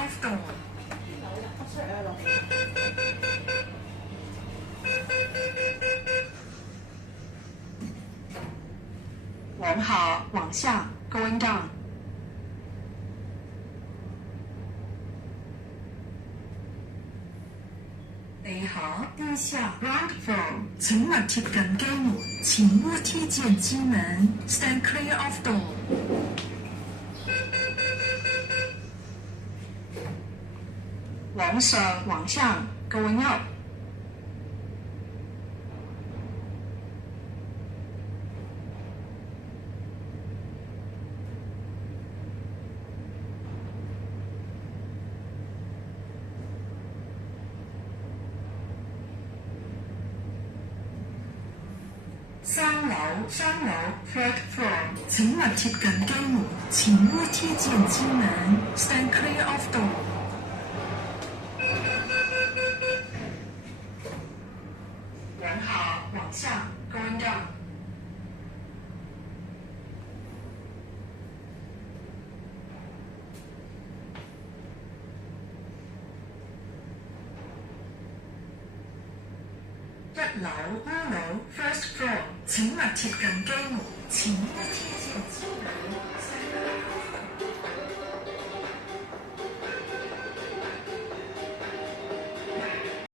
of door。往下，往下 ，going down。地下，地下 ，ground floor。請勿貼近機門，前屋梯見機門 ，stand clear of door。往上，往上 ，going up。三樓，third floor。請勿貼近機門，前屋梯見機門，stand clear of door。往下，往下 ，going down。一樓，1樓 ，first floor。請勿貼近機門，前屋梯見機門